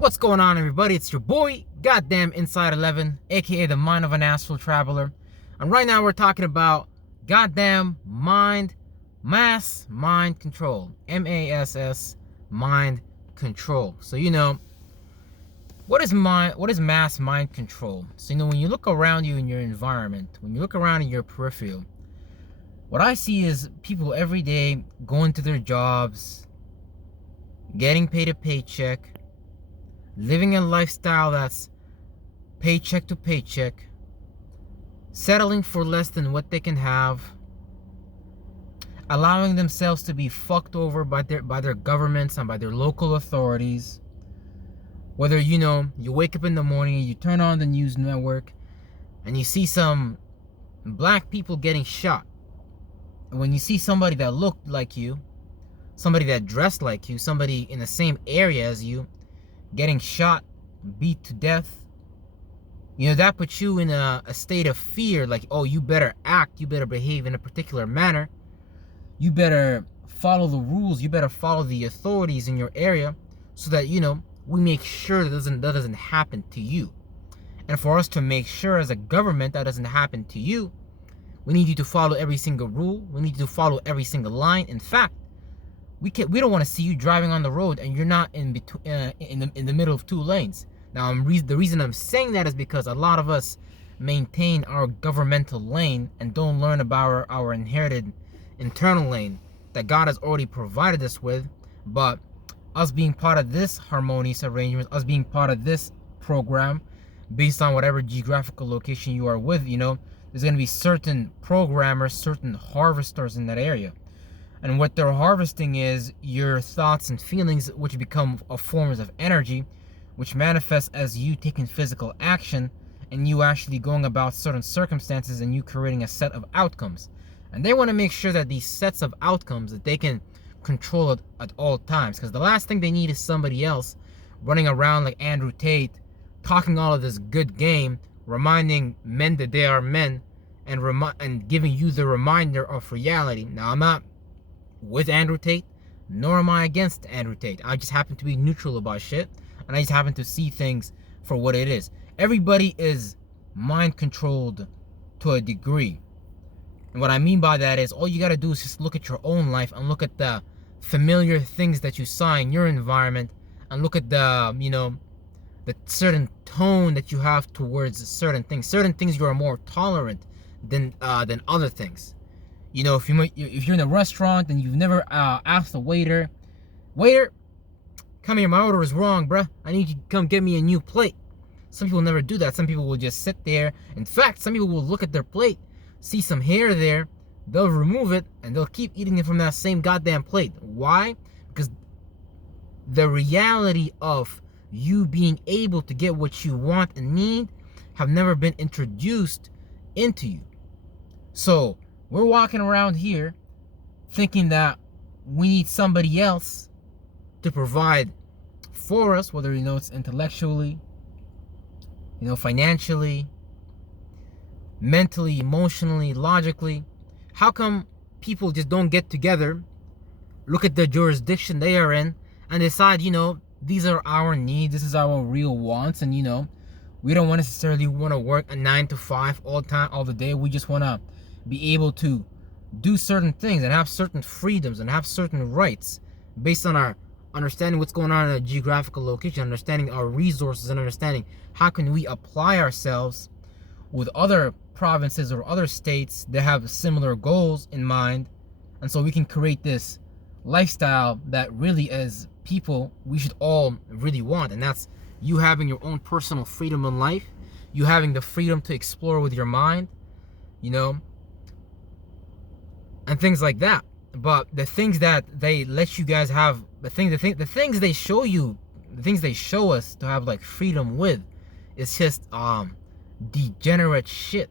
What's going on, everybody? It's your boy, Goddamn Inside 11, aka the mind of an astral traveler. And right now we're talking about goddamn mass mind control. MASS, mind control. So what is mass mind control? So when you look around you in your environment, when you look around in your peripheral, what I see is people every day going to their jobs, getting paid a paycheck, living a lifestyle that's paycheck to paycheck, settling for less than what they can have, allowing themselves to be fucked over by their governments and by their local authorities. Whether you wake up in the morning and you turn on the news network and you see some black people getting shot. And when you see somebody that looked like you, somebody that dressed like you, somebody in the same area as you getting shot, beat to death, that puts you in a state of fear. Like, oh, you better act, you better behave in a particular manner, you better follow the rules, you better follow the authorities in your area, so that we make sure that doesn't happen to you. And for us to make sure as a government that doesn't happen to you, we need you to follow every single rule, we need you to follow every single line. In fact, we don't want to see you driving on the road and you're not in the middle of two lanes. Now, the reason I'm saying that is because a lot of us maintain our governmental lane and don't learn about our inherited internal lane that God has already provided us with. But us being part of this harmonious arrangement, us being part of this program, based on whatever geographical location you are with, there's going to be certain programmers, certain harvesters in that area. And what they're harvesting is your thoughts and feelings, which become forms of energy, which manifests as you taking physical action and you actually going about certain circumstances and you creating a set of outcomes. And they want to make sure that these sets of outcomes, that they can control it at all times. Because the last thing they need is somebody else running around like Andrew Tate, talking all of this good game, reminding men that they are men, and giving you the reminder of reality. Now, I'm not with Andrew Tate, nor am I against Andrew Tate. I just happen to be neutral about shit, and I just happen to see things for what it is. Everybody is mind controlled to a degree. And what I mean by that is all you gotta do is just look at your own life and look at the familiar things that you saw in your environment, and look at the certain tone that you have towards certain things. Certain things you are more tolerant than other things. If you're in a restaurant and you've never asked the waiter, come here, my order is wrong, bruh. I need you to come get me a new plate. Some people never do that. Some people will just sit there. In fact, some people will look at their plate, see some hair there, they'll remove it, and they'll keep eating it from that same goddamn plate. Why? Because the reality of you being able to get what you want and need have never been introduced into you. So we're walking around here thinking that we need somebody else to provide for us, whether it's intellectually, financially, mentally, emotionally, logically. How come people just don't get together, look at the jurisdiction they are in, and decide, these are our needs, this is our real wants, and we don't necessarily want to work a 9 to 5 all the day. We just want to be able to do certain things and have certain freedoms and have certain rights based on our understanding what's going on in a geographical location, understanding our resources, and understanding how can we apply ourselves with other provinces or other states that have similar goals in mind. And so we can create this lifestyle that really, as people, we should all really want. And that's you having your own personal freedom in life, you having the freedom to explore with your mind, and things like that. But the things that they let you guys have, the things they show you, the things they show us to have like freedom with, is just degenerate shit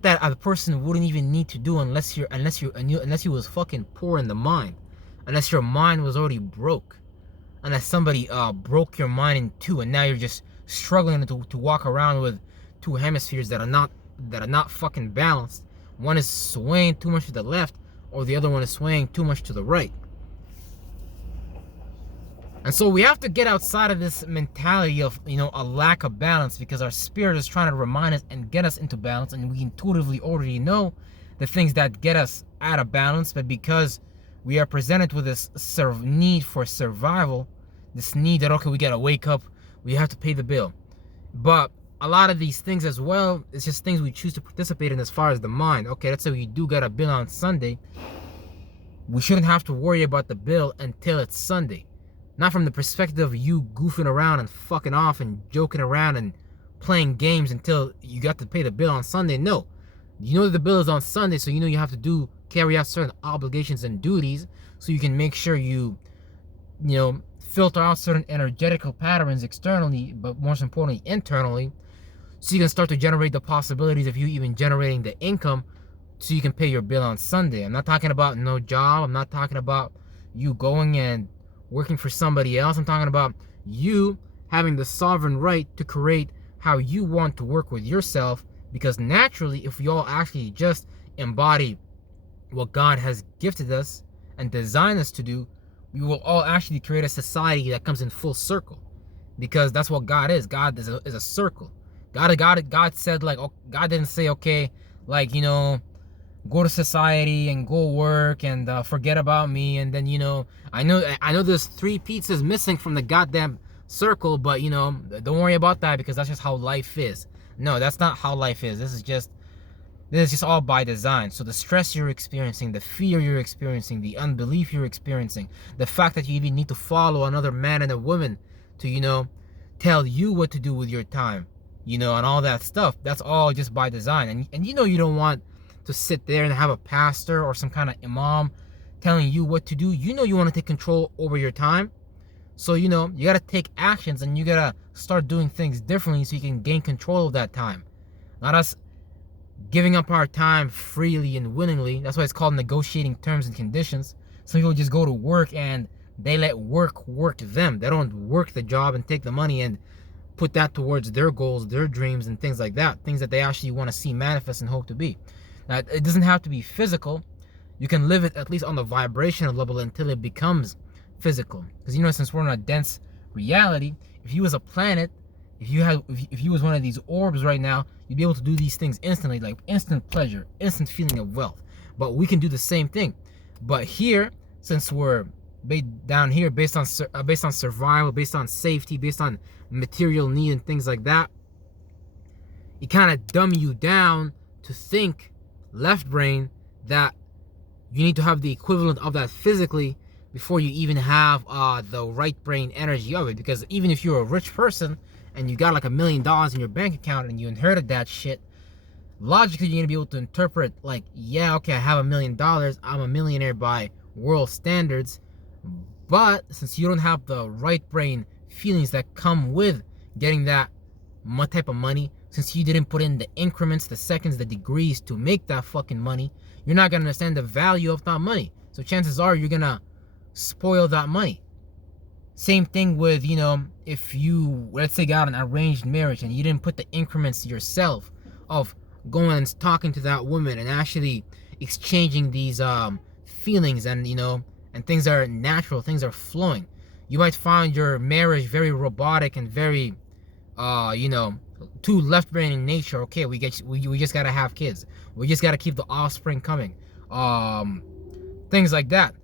that a person wouldn't even need to do unless you was fucking poor in the mind, unless your mind was already broke, unless somebody broke your mind in two, and now you're just struggling to walk around with two hemispheres that are not fucking balanced. One is swaying too much to the left, or the other one is swaying too much to the right. And so we have to get outside of this mentality of, a lack of balance, because our spirit is trying to remind us and get us into balance, and we intuitively already know the things that get us out of balance. But because we are presented with this need for survival, this need that, okay, we gotta wake up, we have to pay the bill. But a lot of these things as well, it's just things we choose to participate in as far as the mind. Okay, let's say we do get a bill on Sunday. We shouldn't have to worry about the bill until it's Sunday. Not from the perspective of you goofing around and fucking off and joking around and playing games until you got to pay the bill on Sunday. No. You know that the bill is on Sunday, so you know you have to carry out certain obligations and duties, so you can make sure you filter out certain energetical patterns externally, but most importantly internally, so you can start to generate the possibilities of you even generating the income so you can pay your bill on Sunday. I'm not talking about no job. I'm not talking about you going and working for somebody else. I'm talking about you having the sovereign right to create how you want to work with yourself, because naturally, if we all actually just embody what God has gifted us and designed us to do, we will all actually create a society that comes in full circle, because that's what God is. God is a circle. God said, like, God didn't say, okay, like, go to society and go work and forget about me, and then I know there's 3 pizzas missing from the goddamn circle, but don't worry about that, because that's just how life is. No, that's not how life is. This is just all by design. So the stress you're experiencing, the fear you're experiencing, the unbelief you're experiencing, the fact that you even need to follow another man and a woman to tell you what to do with your time, and all that stuff, that's all just by design. And you don't want to sit there and have a pastor or some kind of imam telling you what to do. You want to take control over your time. So, you got to take actions, and you got to start doing things differently so you can gain control of that time. Not us giving up our time freely and willingly. That's why it's called negotiating terms and conditions. Some people just go to work and they let work them. They don't work the job and take the money and put that towards their goals, their dreams, and things like that. Things that they actually want to see manifest and hope to be. Now, it doesn't have to be physical. You can live it at least on the vibrational level until it becomes physical. Because since we're in a dense reality, if you was a planet, if you was one of these orbs right now, you'd be able to do these things instantly, like instant pleasure, instant feeling of wealth. But we can do the same thing. But here, since we're down here based on survival, based on safety, based on material need and things like that, it kind of dumb you down to think, left brain, that you need to have the equivalent of that physically before you even have the right brain energy of it. Because even if you're a rich person and you got like $1 million in your bank account and you inherited that shit, logically you're gonna be able to interpret like, yeah, okay, I have $1 million, I'm a millionaire by world standards. But since you don't have the right brain feelings that come with getting that type of money, since you didn't put in the increments, the seconds, the degrees to make that fucking money, you're not gonna understand the value of that money. So chances are you're gonna spoil that money. Same thing with, if you, let's say, got an arranged marriage and you didn't put the increments yourself of going and talking to that woman and actually exchanging these feelings, and and things are natural, things are flowing. You might find your marriage very robotic and very too left brain in nature. Okay, we just gotta have kids, we just gotta keep the offspring coming, things like that.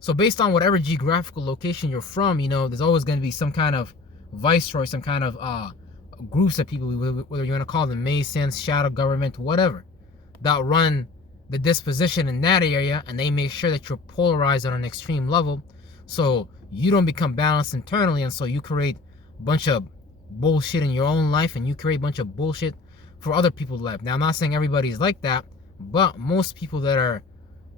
So based on whatever geographical location you're from, there's always going to be some kind of viceroy, some kind of groups of people, whether you want to call them Masons, shadow government, whatever, that run the disposition in that area, and they make sure that you're polarized on an extreme level, so you don't become balanced internally, and so you create a bunch of bullshit in your own life, and you create a bunch of bullshit for other people's life. Now, I'm not saying everybody's like that, but most people that are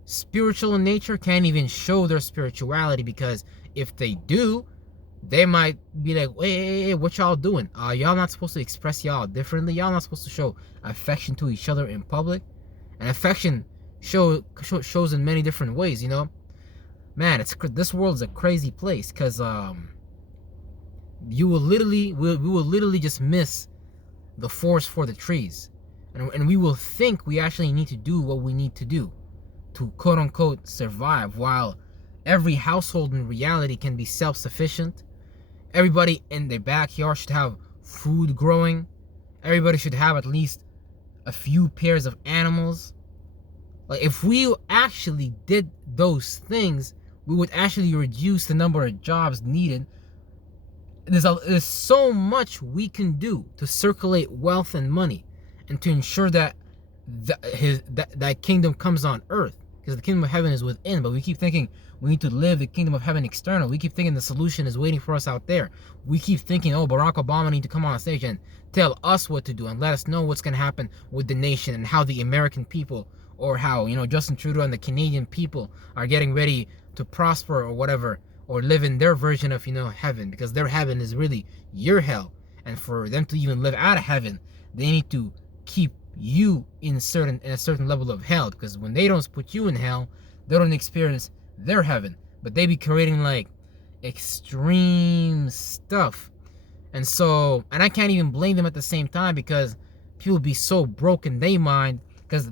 spiritual in nature can't even show their spirituality, because if they do, they might be like, hey, what y'all doing? Y'all not supposed to express y'all differently. Y'all not supposed to show affection to each other in public. And affection shows in many different ways, Man, this world's a crazy place, because we will literally just miss the forest for the trees, and we will think we actually need to do what we need to do to quote unquote survive, while every household in reality can be self-sufficient, Everybody in their backyard should have food growing. Everybody should have at least a few pairs of animals. Like, if we actually did those things, we would actually reduce the number of jobs needed. There's so much we can do to circulate wealth and money, and to ensure that that kingdom comes on earth, because the kingdom of heaven is within. But we keep thinking we need to live the kingdom of heaven external. We keep thinking the solution is waiting for us out there. We keep thinking, oh, Barack Obama need to come on stage and tell us what to do and let us know what's going to happen with the nation, and how the American people, or how, you know, Justin Trudeau and the Canadian people are getting ready to prosper or whatever, or live in their version of, you know, heaven, because their heaven is really your hell. And for them to even live out of heaven, they need to keep you in a certain level of hell, because when they don't put you in hell, they don't experience their heaven. But they be creating like extreme stuff. And so, and I can't even blame them at the same time, because people be so broken they mind, because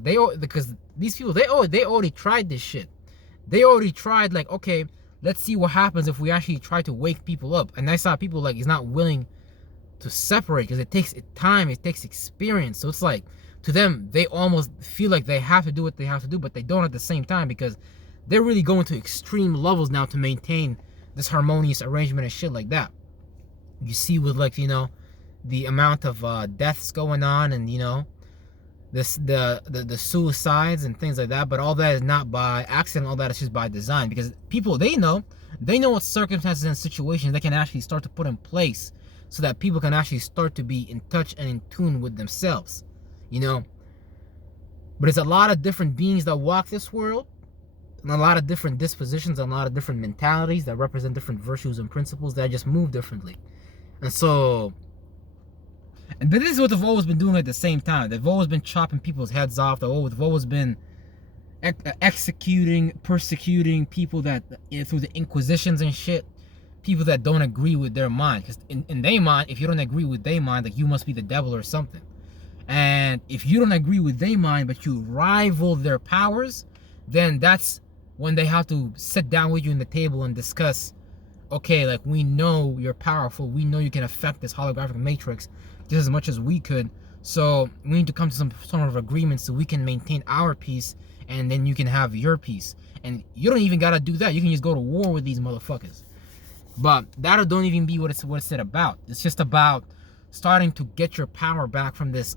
these people, they already tried this shit. They already tried, like, okay, let's see what happens if we actually try to wake people up. And I saw people like, he's not willing to separate, because it takes time, it takes experience. So it's like, to them, they almost feel like they have to do what they have to do, but they don't at the same time, because they're really going to extreme levels now to maintain this harmonious arrangement and shit like that. You see with, like, you know, the amount of deaths going on, and, you know, the suicides and things like that. But all that is not by accident. All that is just by design, because people, they know what circumstances and situations they can actually start to put in place, so that people can actually start to be in touch and in tune with themselves, you know. But it's a lot of different beings that walk this world, and a lot of different dispositions, and a lot of different mentalities that represent different virtues and principles that just move differently. And so, and this is what they've always been doing at the same time. They've always been chopping people's heads off. They've always been persecuting people that, through the inquisitions and shit, people that don't agree with their mind. Because in their mind, if you don't agree with their mind, like, you must be the devil or something. And if you don't agree with their mind, but you rival their powers, then that's when they have to sit down with you in the table and discuss, okay, like, we know you're powerful. We know you can affect this holographic matrix just as much as we could. So we need to come to some sort of agreement so we can maintain our peace, and then you can have your peace. And you don't even gotta do that. You can just go to war with these motherfuckers. But that'll don't even be what it's about. It's just about starting to get your power back from this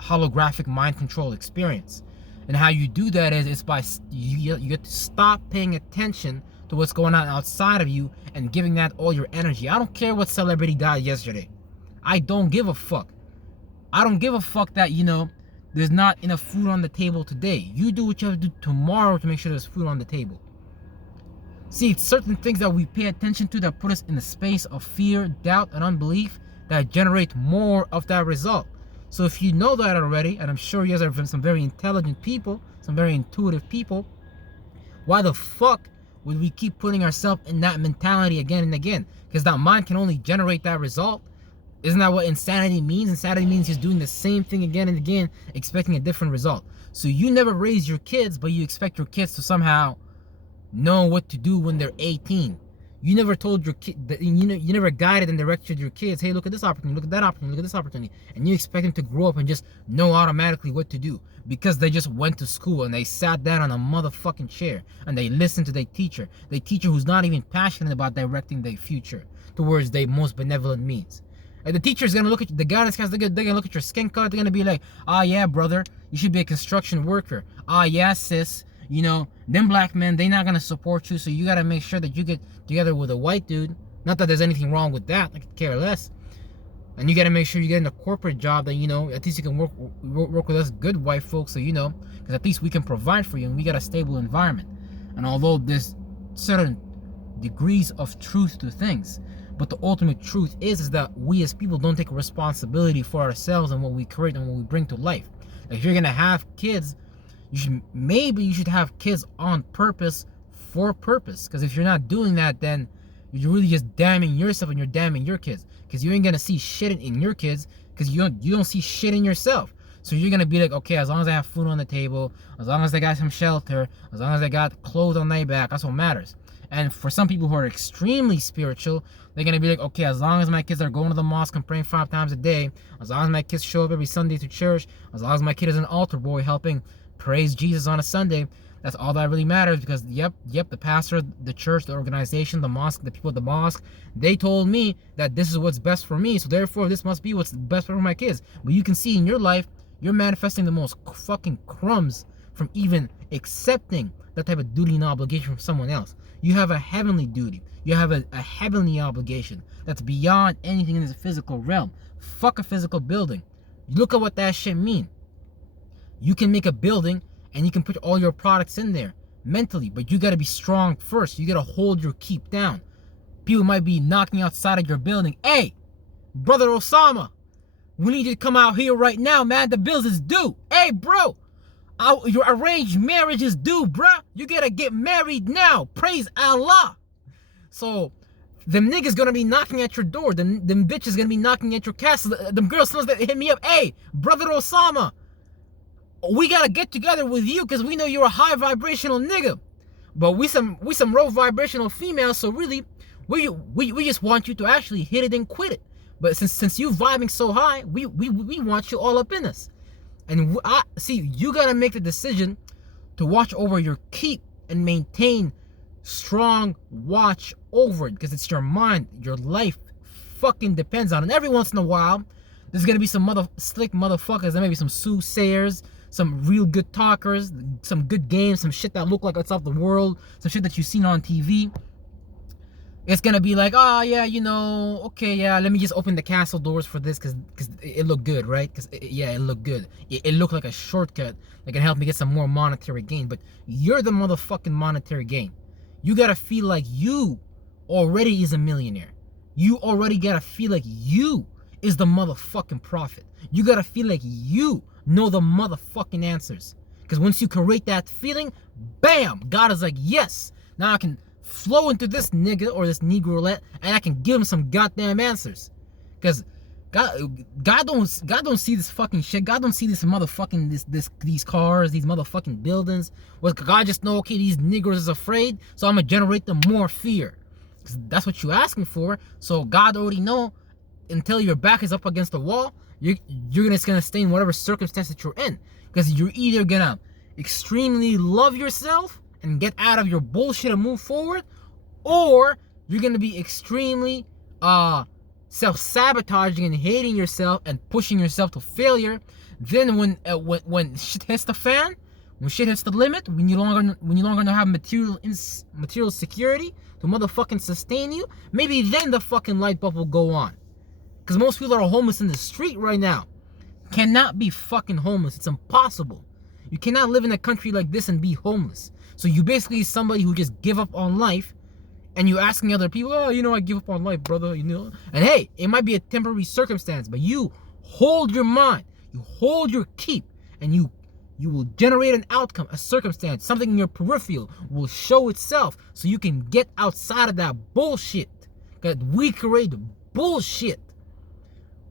holographic mind control experience. And how you do that is by you get to stop paying attention to what's going on outside of you and giving that all your energy. I don't care what celebrity died yesterday. I don't give a fuck. I don't give a fuck that, you know, there's not enough food on the table today. You do what you have to do tomorrow to make sure there's food on the table. See, it's certain things that we pay attention to that put us in the space of fear, doubt, and unbelief that generate more of that result. So if you know that already, and I'm sure you guys are some very intelligent people, some very intuitive people, why the fuck would we keep putting ourselves in that mentality again and again? Because that mind can only generate that result. Isn't that what insanity means? Insanity means just doing the same thing again and again, expecting a different result. So you never raise your kids, but you expect your kids to somehow know what to do when they're 18. You never told your kid that, you never guided and directed your kids, hey, look at this opportunity, look at that opportunity, look at this opportunity. And you expect them to grow up and just know automatically what to do, because they just went to school and they sat down on a motherfucking chair and they listened to their teacher who's not even passionate about directing their future towards their most benevolent means. And the teacher's gonna look at the guidance counselor, they're gonna look at your skin color, they're gonna be like, ah, yeah, brother, you should be a construction worker. Ah, yeah, sis, you know, them black men, they not gonna support you, so you gotta make sure that you get together with a white dude. Not that there's anything wrong with that, I could care less. And you gotta make sure you get in a corporate job that, you know, at least you can work with us good white folks, so, you know, because at least we can provide for you and we got a stable environment. And although there's certain degrees of truth to things, but the ultimate truth is that we as people don't take responsibility for ourselves and what we create and what we bring to life. Like, if you're gonna have kids, you should have kids on purpose, for purpose. Because if you're not doing that, then you're really just damning yourself and you're damning your kids. Because you ain't gonna see shit in your kids, because you don't see shit in yourself. So you're gonna be like, okay, as long as I have food on the table, as long as they got some shelter, as long as they got clothes on their back, that's what matters. And for some people who are extremely spiritual, they're going to be like, okay, as long as my kids are going to the mosque and praying 5 times a day, as long as my kids show up every Sunday to church, as long as my kid is an altar boy helping praise Jesus on a Sunday, that's all that really matters. Because yep, the pastor, the church, the organization, the mosque, the people at the mosque, they told me that this is what's best for me, so therefore this must be what's best for my kids. But you can see in your life, you're manifesting the most fucking crumbs from even accepting that type of duty and obligation from someone else. You have a heavenly duty. You have a heavenly obligation that's beyond anything in this physical realm. Fuck a physical building. Look at what that shit mean. You can make a building and you can put all your products in there mentally, but you gotta be strong first. You gotta hold your keep down. People might be knocking outside of your building. Hey, brother Osama, we need you to come out here right now, man. The bills is due. Hey, bro, your arranged marriage is due, bruh. You gotta get married now. Praise Allah. So, them niggas gonna be knocking at your door. Them bitches gonna be knocking at your castle. Them girls that hit me up. Hey, brother Osama, we gotta get together with you because we know you're a high vibrational nigga. But we some low vibrational females, so really, we just want you to actually hit it and quit it. But since you vibing so high, we want you all up in us. And I see you gotta make the decision to watch over your keep and maintain strong watch over it, because it's your mind, your life fucking depends on it. And every once in a while, there's gonna be some slick motherfuckers. There may be some soothsayers, some real good talkers, some good games, some shit that look like it's off the world, some shit that you've seen on TV. It's gonna be like, oh yeah, you know, okay, yeah, let me just open the castle doors for this because it looked good, right? Because it looked good. It looked like a shortcut that can help me get some more monetary gain. But you're the motherfucking monetary gain. You gotta feel like you already is a millionaire. You already gotta feel like you is the motherfucking prophet. You gotta feel like you know the motherfucking answers. Because once you create that feeling, bam, God is like, yes, now I can flow into this nigga or this negrolette and I can give him some goddamn answers. Because God don't see this fucking shit. God don't see this motherfucking these cars, these motherfucking buildings. Well, God just know, okay, these niggers is afraid, so I'm gonna generate them more fear. Because that's what you're asking for. So God already know, until your back is up against the wall, you're just gonna stay in whatever circumstance that you're in. Because you're either gonna extremely love yourself and get out of your bullshit and move forward, or you're gonna be extremely self-sabotaging and hating yourself and pushing yourself to failure. Then when shit hits the fan, when shit hits the limit, when you no longer have material security to motherfucking sustain you, maybe then the fucking light bulb will go on. Because most people are homeless in the street right now. Cannot be fucking homeless. It's impossible. You cannot live in a country like this and be homeless. So you basically somebody who just give up on life, and you asking other people, oh, you know, I give up on life, brother, you know. And hey, it might be a temporary circumstance, but you hold your mind, you hold your keep, and you will generate an outcome, a circumstance, something in your peripheral will show itself so you can get outside of that bullshit. That we create bullshit.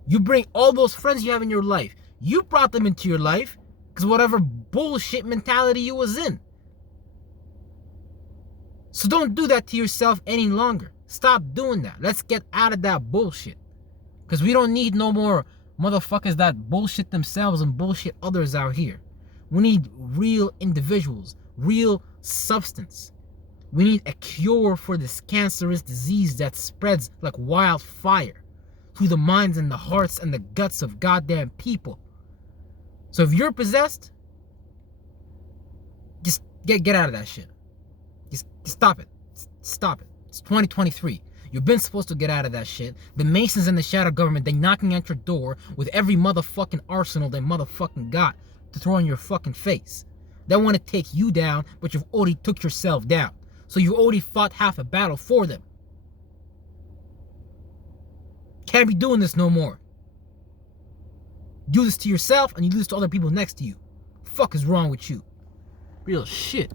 You bring all those friends you have in your life. You brought them into your life because whatever bullshit mentality you was in. So don't do that to yourself any longer. Stop doing that. Let's get out of that bullshit. Because we don't need no more motherfuckers that bullshit themselves and bullshit others out here. We need real individuals, real substance. We need a cure for this cancerous disease that spreads like wildfire through the minds and the hearts and the guts of goddamn people. So if you're possessed, just get out of that shit. Just stop it. Stop it. It's 2023. You've been supposed to get out of that shit. The Masons and the shadow government, they knocking at your door with every motherfucking arsenal they motherfucking got to throw in your fucking face. They want to take you down, but you've already took yourself down. So you already fought half a battle for them. Can't be doing this no more. Do this to yourself and you do this to other people next to you. Fuck is wrong with you? Real shit.